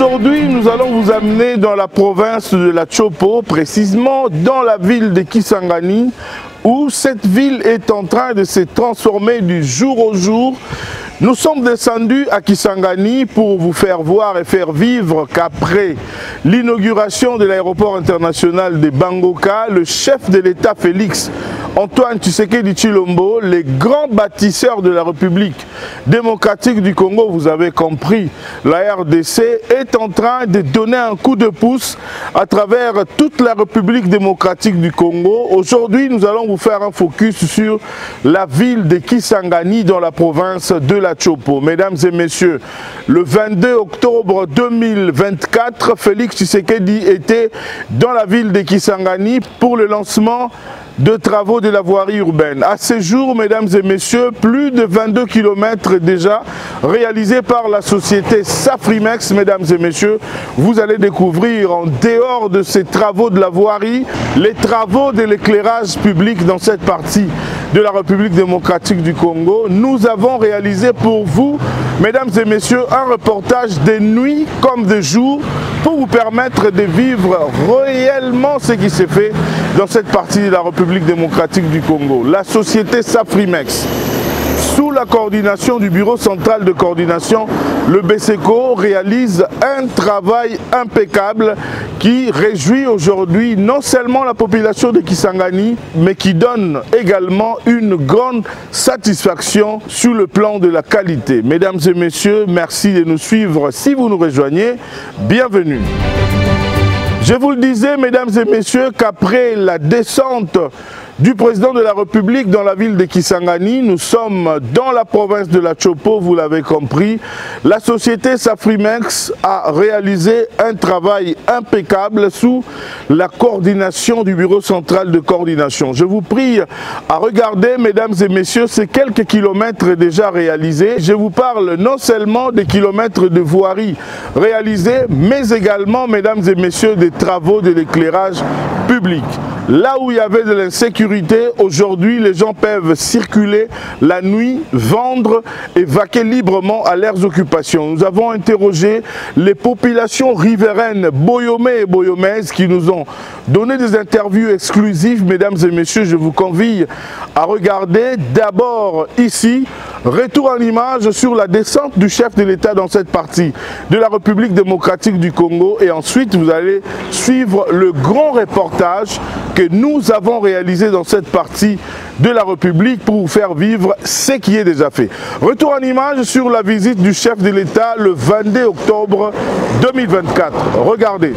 Aujourd'hui, nous allons vous amener dans la province de la Chopo, précisément dans la ville de Kisangani, où cette ville est en train de se transformer du jour au jour. Nous sommes descendus à Kisangani pour vous faire voir et faire vivre qu'après l'inauguration de l'aéroport international de Bangoka, le chef de l'État Félix Antoine Tshisekedi Tshilombo, les grands bâtisseurs de la République démocratique du Congo, vous avez compris, la RDC est en train de donner un coup de pouce à travers toute la République démocratique du Congo. Aujourd'hui, nous allons vous faire un focus sur la ville de Kisangani dans la province de la Chopo. Mesdames et messieurs, le 22 octobre 2024, Félix Tshisekedi était dans la ville de Kisangani pour le lancement de travaux de la voirie urbaine. À ce jour, mesdames et messieurs, plus de 22 km déjà réalisés par la société Safrimex. Mesdames et messieurs, vous allez découvrir en dehors de ces travaux de la voirie, les travaux de l'éclairage public dans cette partie de la République démocratique du Congo. Nous avons réalisé pour vous, mesdames et messieurs, un reportage de nuit comme de jour pour vous permettre de vivre réellement ce qui s'est fait dans cette partie de la République démocratique du Congo. La société Safrimex, sous la coordination du Bureau central de coordination, le BCECO, réalise un travail impeccable qui réjouit aujourd'hui non seulement la population de Kisangani, mais qui donne également une grande satisfaction sur le plan de la qualité. Mesdames et messieurs, merci de nous suivre. Si vous nous rejoignez, bienvenue. Je vous le disais, mesdames et messieurs, qu'après la descente du président de la République dans la ville de Kisangani, nous sommes dans la province de la Chopo, vous l'avez compris. La société Safrimex a réalisé un travail impeccable sous la coordination du Bureau central de coordination. Je vous prie à regarder, mesdames et messieurs, ces quelques kilomètres déjà réalisés. Je vous parle non seulement des kilomètres de voirie réalisés, mais également, mesdames et messieurs, des travaux de l'éclairage public. Là où il y avait de l'insécurité, aujourd'hui, les gens peuvent circuler la nuit, vendre et vaquer librement à leurs occupations. Nous avons interrogé les populations riveraines, Boyomé et Boyomaises, qui nous ont donné des interviews exclusives. Mesdames et messieurs, je vous convie à regarder d'abord ici, retour en image sur la descente du chef de l'État dans cette partie de la République démocratique du Congo. Et ensuite, vous allez suivre le grand reportage que nous avons réalisé dans cette partie de la République pour vous faire vivre ce qui est déjà fait. Retour en image sur la visite du chef de l'État le 22 octobre 2024. Regardez.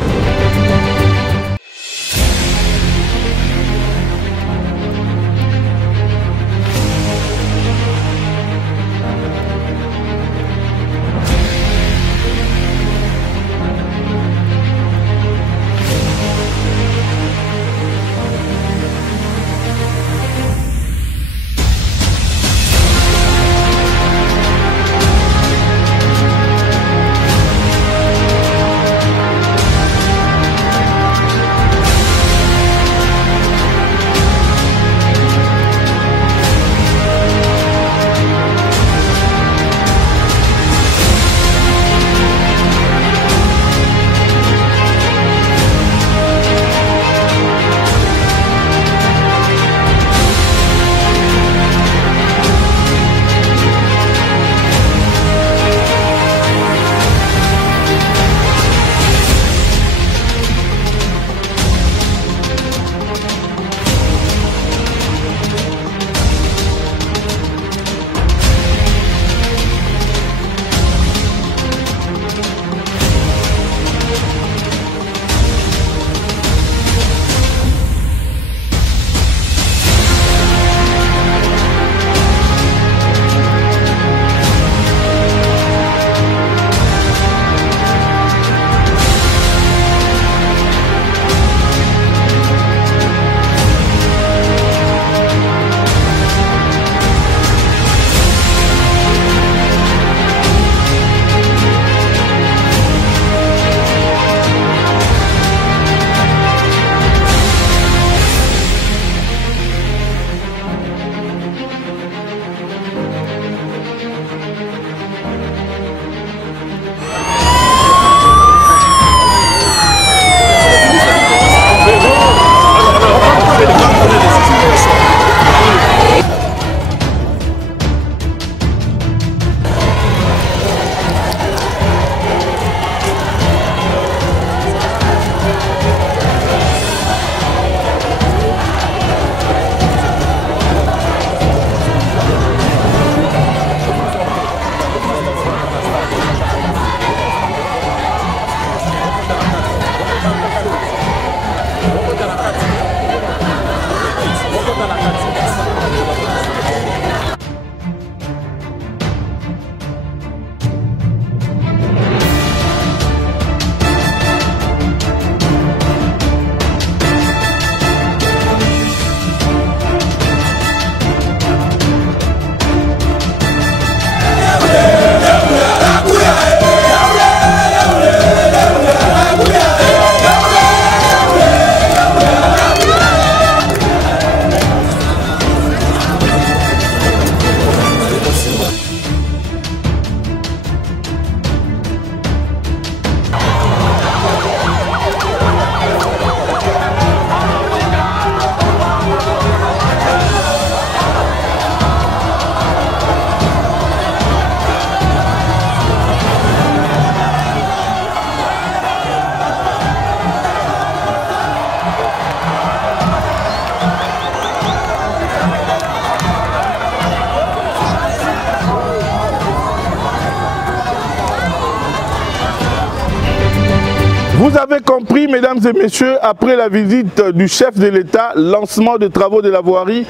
Vous avez compris, mesdames et messieurs, après la visite du chef de l'État, lancement des travaux de la voirie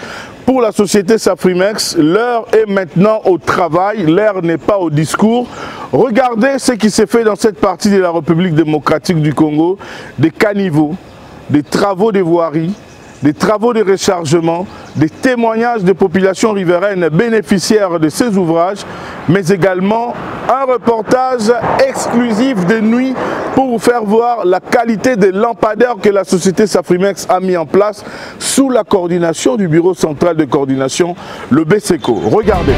pour la société Safrimex, l'heure est maintenant au travail, l'heure n'est pas au discours. Regardez ce qui s'est fait dans cette partie de la République démocratique du Congo, des caniveaux, des travaux de voirie, des travaux de rechargement, des témoignages de populations riveraines bénéficiaires de ces ouvrages, mais également un reportage exclusif de nuit pour vous faire voir la qualité des lampadaires que la société Safrimex a mis en place sous la coordination du Bureau central de coordination, le BCECO. Regardez.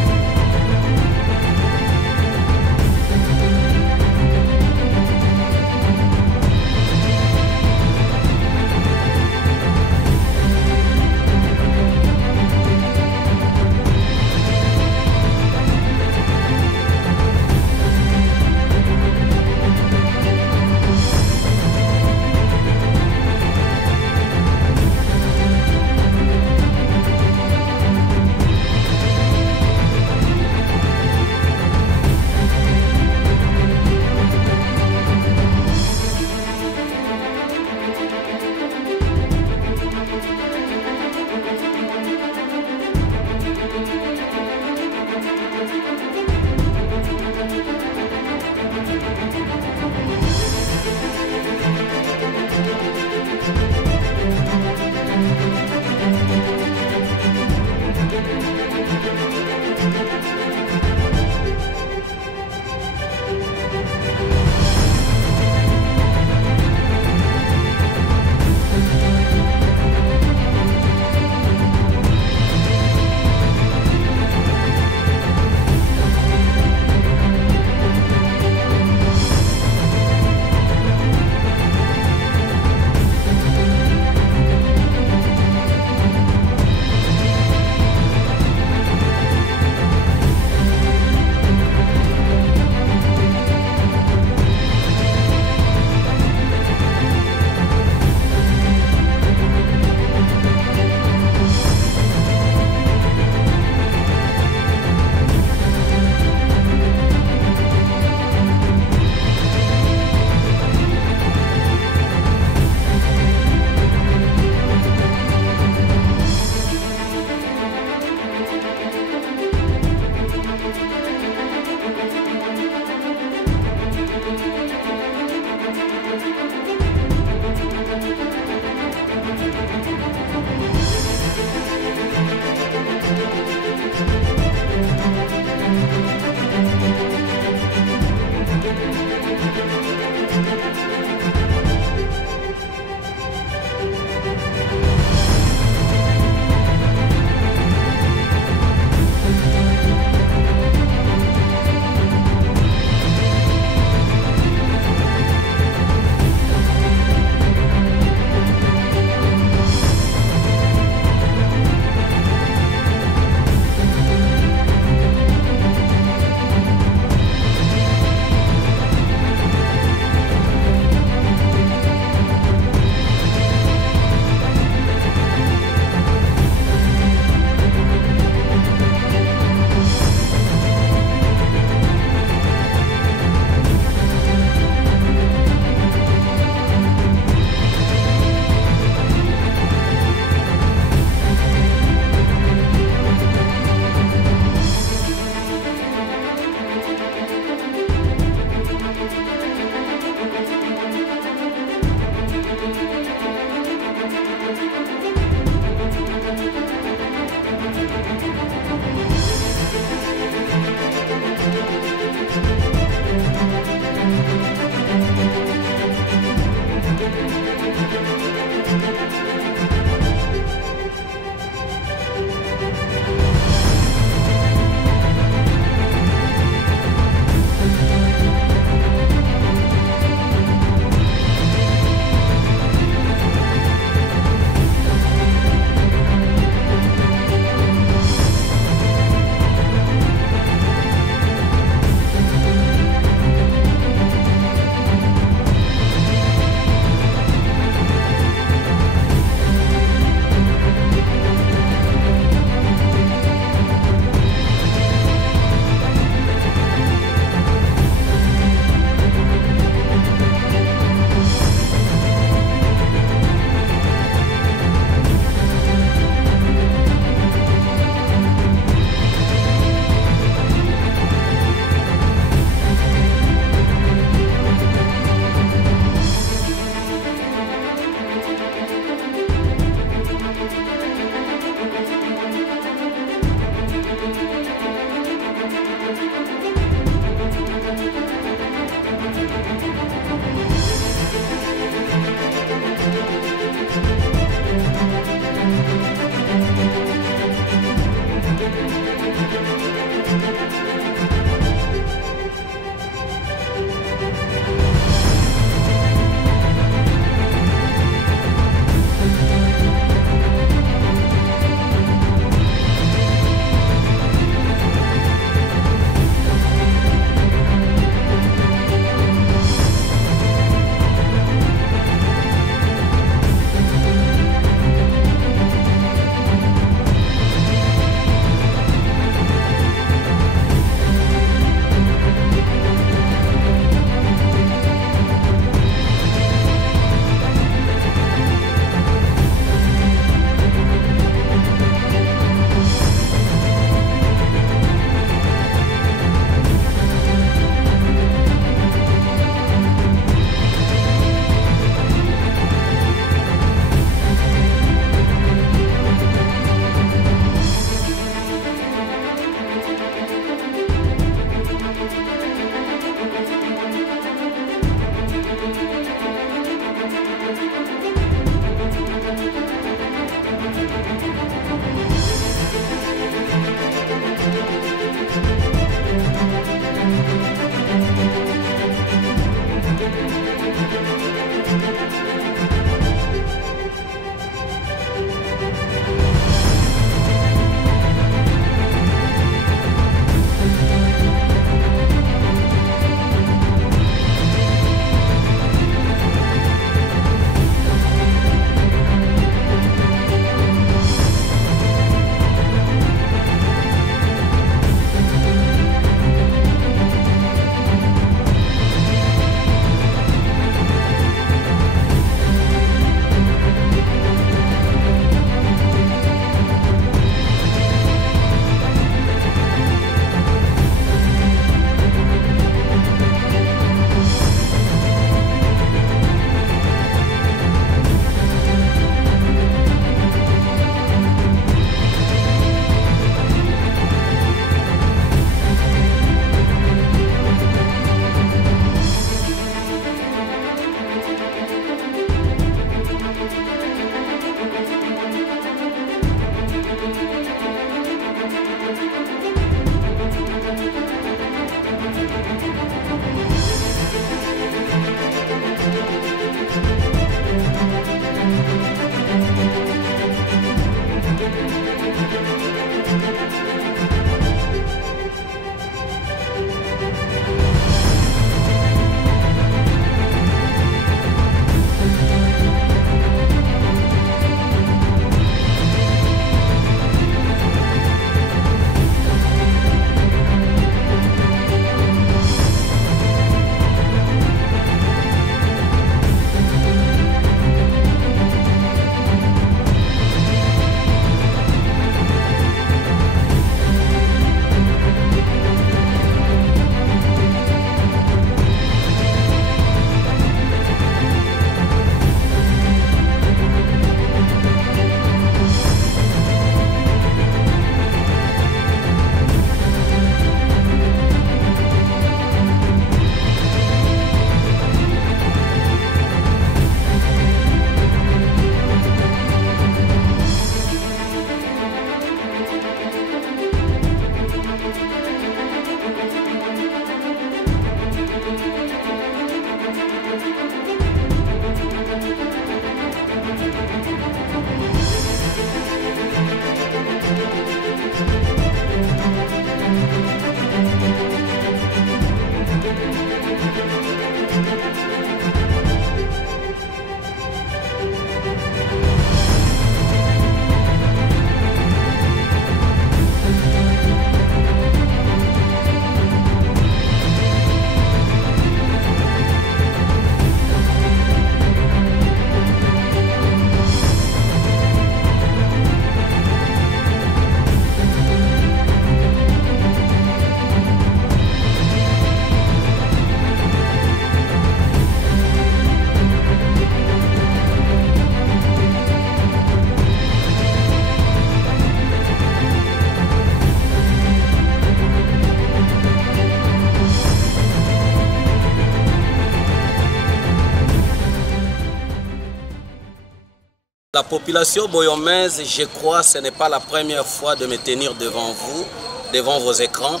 La population boyomaise, je crois, ce n'est pas la première fois de me tenir devant vous, devant vos écrans.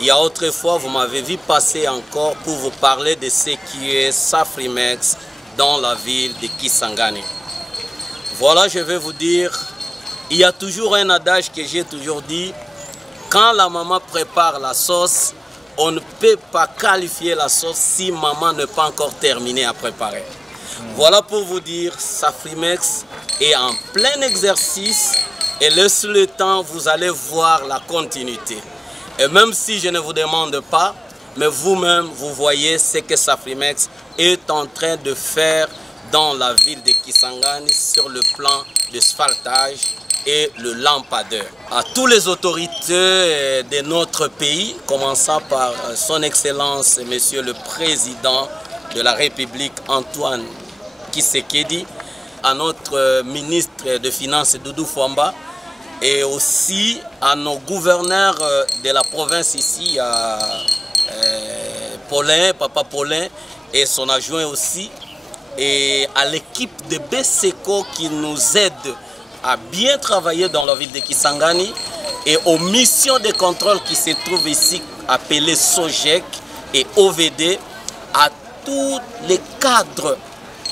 Il y a autrefois, vous m'avez vu passer encore pour vous parler de ce qui est Safrimex dans la ville de Kisangani. Voilà, je vais vous dire, il y a toujours un adage que j'ai toujours dit, quand la maman prépare la sauce, on ne peut pas qualifier la sauce si maman n'est pas encore terminée à préparer. Voilà pour vous dire, Safrimex est en plein exercice et laissez le temps, vous allez voir la continuité. Et même si je ne vous demande pas, mais vous-même, vous voyez ce que Safrimex est en train de faire dans la ville de Kisangani sur le plan de asphaltage et le lampadaire. À toutes les autorités de notre pays, commençant par son Excellence, Monsieur le Président de la République, Antoine Tshisekedi, à notre ministre de Finances, Doudou Fwamba, et aussi à nos gouverneurs de la province ici, à Paulin, Papa Paulin, et son adjoint aussi, et à l'équipe de BSECO qui nous aide à bien travailler dans la ville de Kisangani, et aux missions de contrôle qui se trouvent ici, appelées SOGEC et OVD, à tous les cadres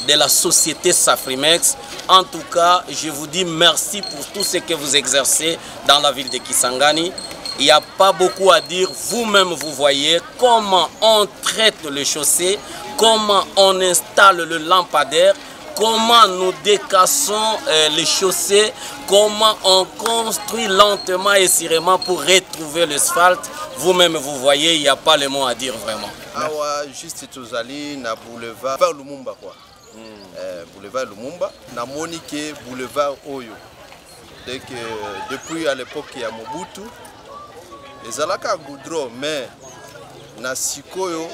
de la société Safrimex. En tout cas, je vous dis merci pour tout ce que vous exercez dans la ville de Kisangani. Il n'y a pas beaucoup à dire. Vous-même, vous voyez comment on traite le chaussée, comment on installe le lampadaire, comment nous décassons les chaussées, comment on construit lentement et sûrement pour retrouver l'asphalte. Vous-même, vous voyez, il n'y a pas le mot à dire vraiment. Awa, juste tozali na boulevard Lumumba quoi. Boulevard Lumumba, na monique boulevard Oyo. Depuis à l'époque il y a Mobutu, les alaka goudron, mais na sikoyo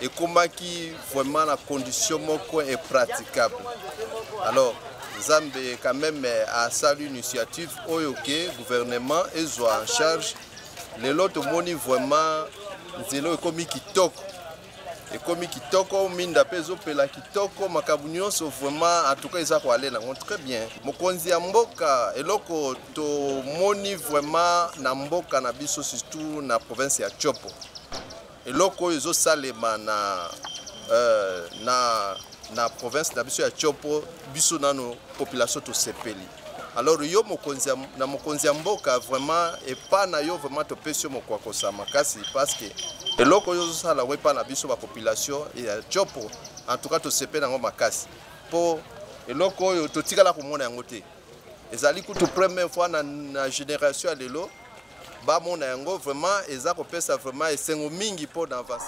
et comment qui vraiment la condition moko est praticable. Alors Zambe quand même a salué l'initiative Oyo que gouvernement est en charge. Les autres moni vraiment zelo comme kitoko. Et comme kitoko minda peso pela kitoko makabunyo so vraiment en tout cas ils ont aller là très bien. Mokonzi ya mboka eloko to moni vraiment na mboka na biso surtout na province ya Chopo. eloko oyo ezosalema na province na biso ya Chopo biso nano population tosepeli. Alors yo mokonzi ya mboka vraiment epa na yo vraiment topesi yo mokwakosa makasi parce que eloko oyo ezosala we pa na biso ba population ya Chopo en tout cas tosepeli nango makasi po eloko oyo totikala komona yango te. Ezali kutu première fois na génération ya lelo bamona yango vraiment eza kopesa vraiment esengo mingi po d'avance.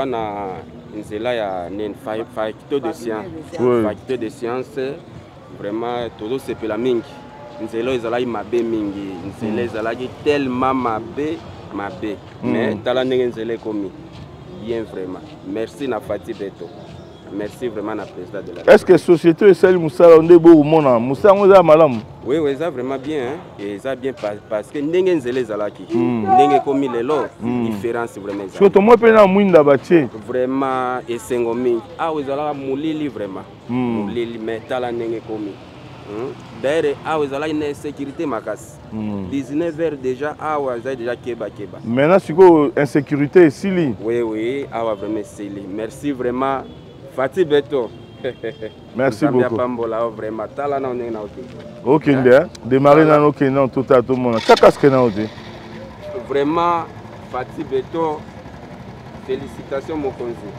wana nzela ya faculté de science. Faculté de science vraiment todo sepela mingi. Nzela ezalaki mabe mingi, nzela ezalaki tellement mabe. Mais tala ndenge nzela ekomi bien vraiment. Merci na Fati Beto. Merci vraiment na président de la. Est-ce que la société est celle Moussa on est beau mona Moussa on est malam? Oui, ça vraiment bien hein? Et ça bien parce que ndenge nzela ezalaki. Ndenge komi lelo différence vraiment. Parce que to moi pena mwinda batie. Vraiment esengo mingi. Ah oui ezalaka mulili vraiment. Mulili mais tala ndenge komi. D'ailleurs, il y a une insécurité. 19h déjà, il y a déjà keba. Maintenant, c'est quoi l'insécurité ici? Oui, vraiment Sili. Merci vraiment, Fati Beto. Merci beaucoup. Vraiment, ok, démarrer dans nos Kenan tout à tout le monde. Vraiment, Fati Beto, félicitations, mon conseil.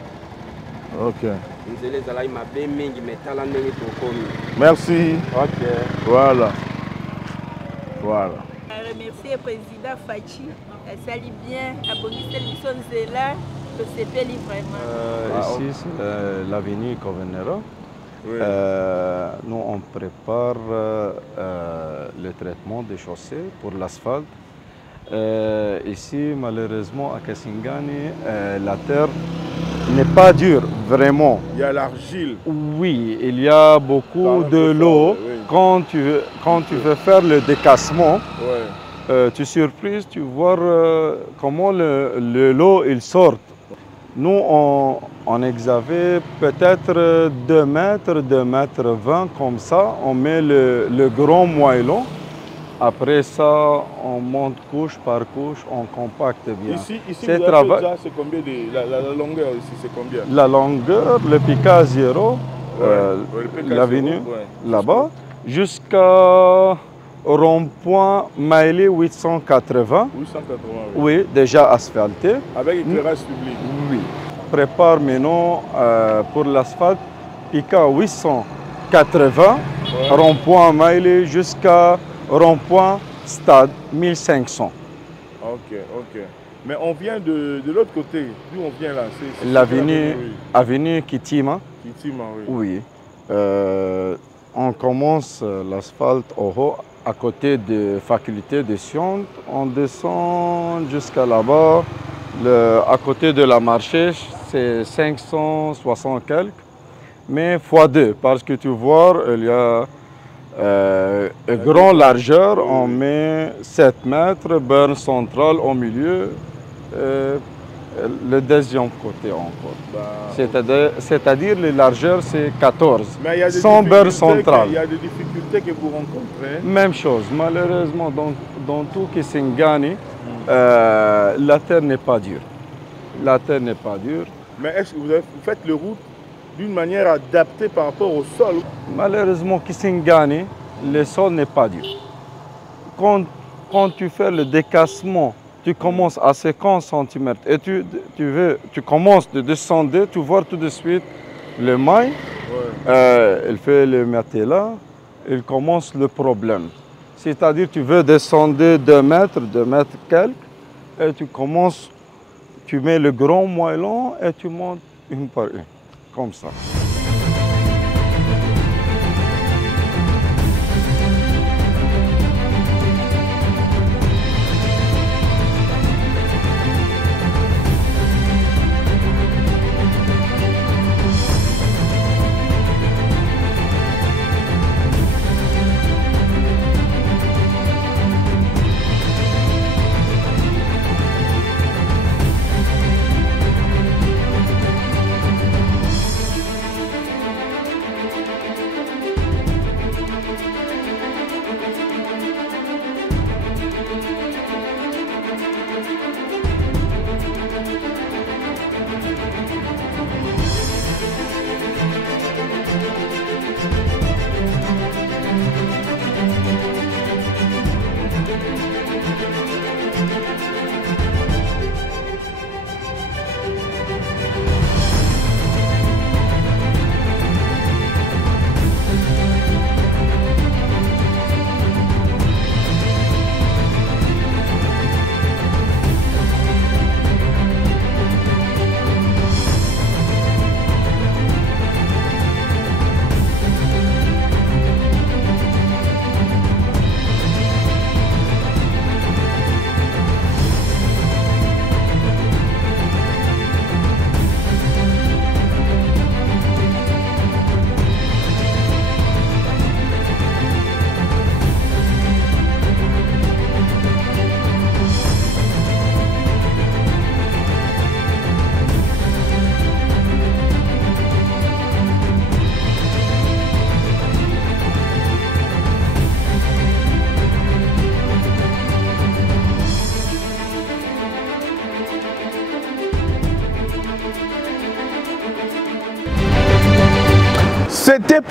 Ok. Merci. Ok. Voilà. Remercier le président Fachi. Salut bien. Abonné Zela. Le CP vraiment. Ici, c'est l'avenue Covenera. Oui. Nous, on prépare le traitement des chaussées pour l'asphalte. Ici, malheureusement, à Kasingani, la terre n'est pas dure, vraiment. Il y a l'argile. Oui, il y a beaucoup de l'eau. Oui. Quand tu veux faire le décassement, tu es surprise, tu vois comment l'eau il sort. Nous, on exavait peut-être 2 mètres, 2 mètres 20 comme ça. On met le grand moellon. Après ça, on monte couche par couche, on compacte bien. Ici c'est combien la longueur ici, c'est combien? La longueur, le Pica 0, l'avenue là-bas, jusqu'à rond-point Mailé 880. 880, oui, déjà asphalté. Avec éclairage public? Oui. Prépare maintenant pour l'asphalte, Pica 880, rond-point Mailé jusqu'à rond-point stade 1500. Ok. Mais on vient de l'autre côté. D'où on vient là? L'avenue Kitima. Kitima, oui. On commence l'asphalte au haut, à côté de faculté de sciences. On descend jusqu'à là-bas. À côté de la marché, c'est 560 quelques. Mais x2, parce que tu vois, il y a grand largeur, on met 7 mètres, borne centrale au milieu, le deuxième côté encore. C'est-à-dire les largeurs c'est 14, sans borne centrale. Il y a des difficultés que vous rencontrez? Même chose, malheureusement dans tout Kisangani, la terre n'est pas dure. La terre n'est pas dure. Mais est-ce que vous faites les routes d'une manière adaptée par rapport au sol? Malheureusement, Kisangani, le sol n'est pas dur. Quand tu fais le décassement, tu commences à 50 cm et tu commences de descendre, tu vois tout de suite le maille, il fait le matelas, il commence le problème. C'est-à-dire tu veux descendre 2 mètres quelques, et tu mets le grand moellon et tu montes une par une. Comme ça.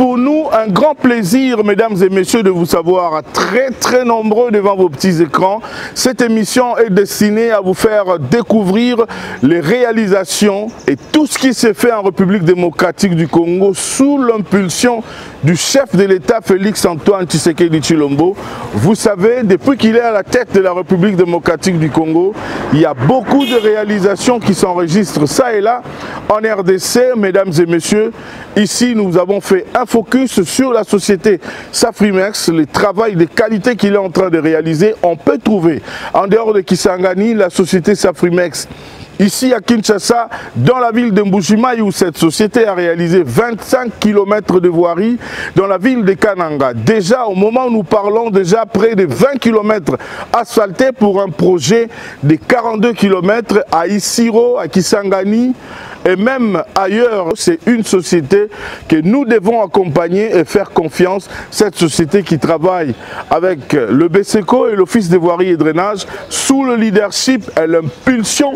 pour nous un grand plaisir, mesdames et messieurs, de vous savoir très nombreux devant vos petits écrans. Cette émission est destinée à vous faire découvrir les réalisations et tout ce qui s'est fait en République démocratique du Congo sous l'impulsion du chef de l'État Félix Antoine Tshisekedi Tshilombo. Vous savez, depuis qu'il est à la tête de la République démocratique du Congo, il y a beaucoup de réalisations qui s'enregistrent ça et là en RDC, mesdames et messieurs. Ici, nous avons fait un focus sur la société Safrimex, le travail de qualité qu'il est en train de réaliser. On peut trouver, en dehors de Kisangani, la société Safrimex ici à Kinshasa, dans la ville de Mbujimayi, où cette société a réalisé 25 km de voirie, dans la ville de Kananga. Déjà, au moment où nous parlons, déjà près de 20 km asphaltés pour un projet de 42 km à Isiro, à Kisangani, et même ailleurs. C'est une société que nous devons accompagner et faire confiance. Cette société qui travaille avec le BCECO et l'Office de voirie et drainage sous le leadership et l'impulsion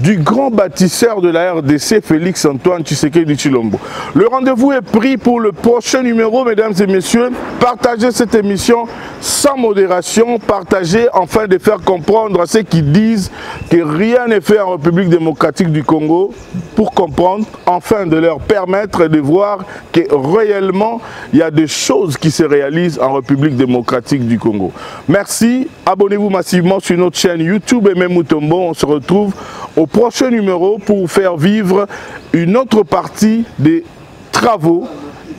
du grand bâtisseur de la RDC, Félix Antoine Tshisekedi Tshilombo. Le rendez-vous est pris pour le prochain numéro, mesdames et messieurs. Partagez cette émission sans modération, partagez afin de faire comprendre à ceux qui disent que rien n'est fait en République démocratique du Congo, pour comprendre, afin de leur permettre de voir que réellement il y a des choses qui se réalisent en République démocratique du Congo. Merci, abonnez-vous massivement sur notre chaîne YouTube et même Mutombo. On se retrouve au prochain numéro pour vous faire vivre une autre partie des travaux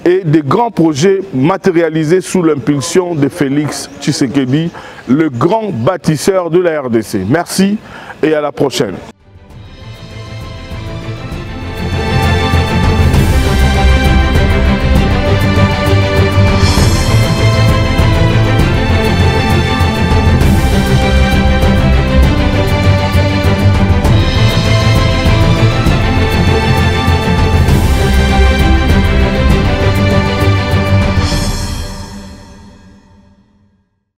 et des grands projets matérialisés sous l'impulsion de Félix Tshisekedi, le grand bâtisseur de la RDC. Merci et à la prochaine.